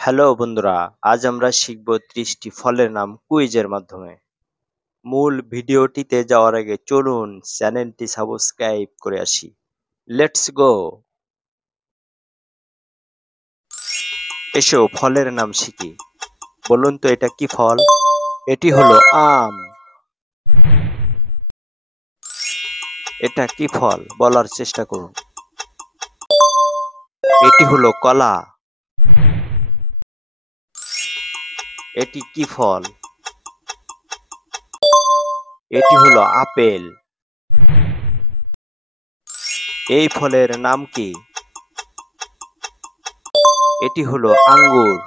Hello বন্ধুরা, আজ আমরা শিখব ৩০টি ফলের নাম কুইজের মাধ্যমে। মূল ভিডিওটিতে যাওয়ার আগে চলুন চ্যানেলটি সাবস্ক্রাইব করে আসি। Let's go! এসো ফলের নাম শিখি। বলুন তো এটা কি ফল? এটি হলো আম। এটা কি ফল? বলার চেষ্টা করুন। এটি হলো কলা। এটি কি ফল? এটি হলো আপেল। এই ফলের নাম কি? এটি হলো আঙ্গুর।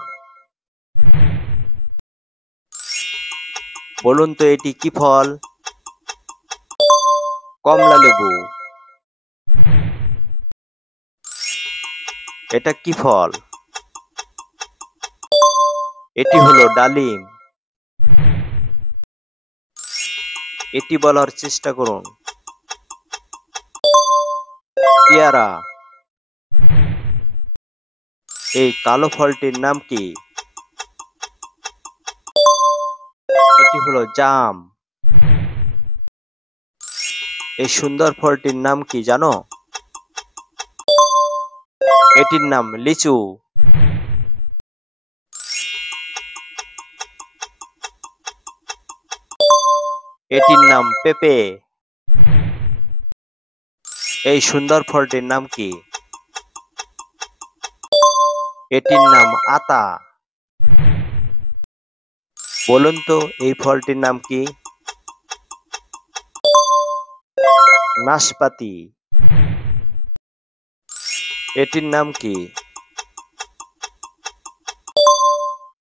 বলুন তো এটি কি ফল? কমলালেবু। এটা কি ফল? এটি হলো ডালিম। এটি বলার চেষ্টা করুন। পেয়ারা। এই কালো ফলটির নাম কি? এটি হলো জাম। এই সুন্দর ফলটির নাম কি জানো? এটির নাম লিচু। এটির নাম পেঁপে। এই সুন্দর ফলটির নাম কি? এটির নাম আতা। বলুন তো এই ফলটির নাম কি? নাশপাতি। এটির নাম কি?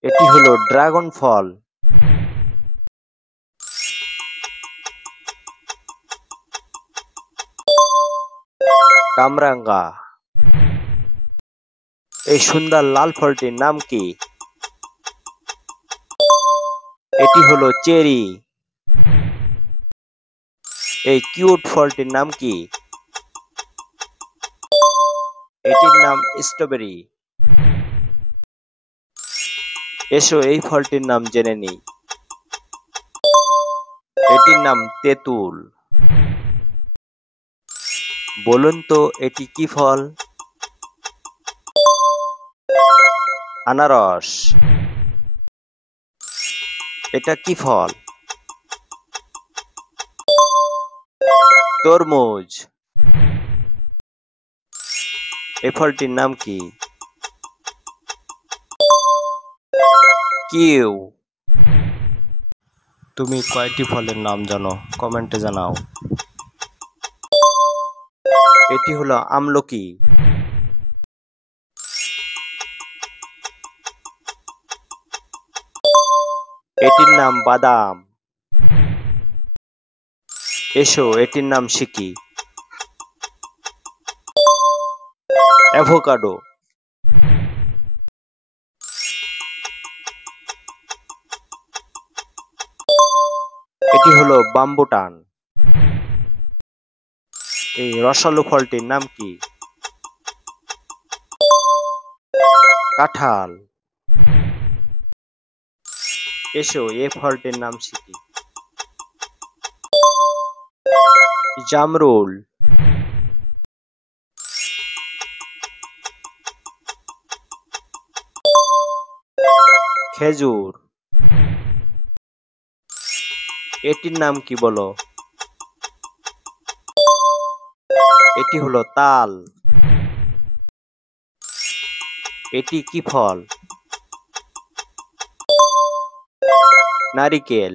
এটি হলো ড্রাগন ফল। কামরাঙ্গা। এই সুন্দর লাল ফলটির নাম কি? এটি হলো চেরি। এই কিউট ফলটির নাম কি? এটির নাম স্ট্রবেরি। এসো এই ফলটির নাম জেনে নিই। এটির নাম তেঁতুল। বলুন তো এটি কি ফল? আনারস। এটা কি ফল? তরমুজ। এই ফলটির নাম কি? কিউ। তুমি কয়টি ফলের নাম জানো? কমেন্টে জানাও। এটি হলো আমলকি। এটির নাম বাদাম। এসো এটির নাম শিখি। অ্যাভোকাডো। এটি হলো বাম্বুটান। এই রসালো ফলটির নাম কি? কাঁঠাল। এসো এ ফলটির নাম শিখি। জামরুল। খেজুর। এটির নাম কি বলো? এটি হলো তাল। এটি কি ফল? নারিকেল।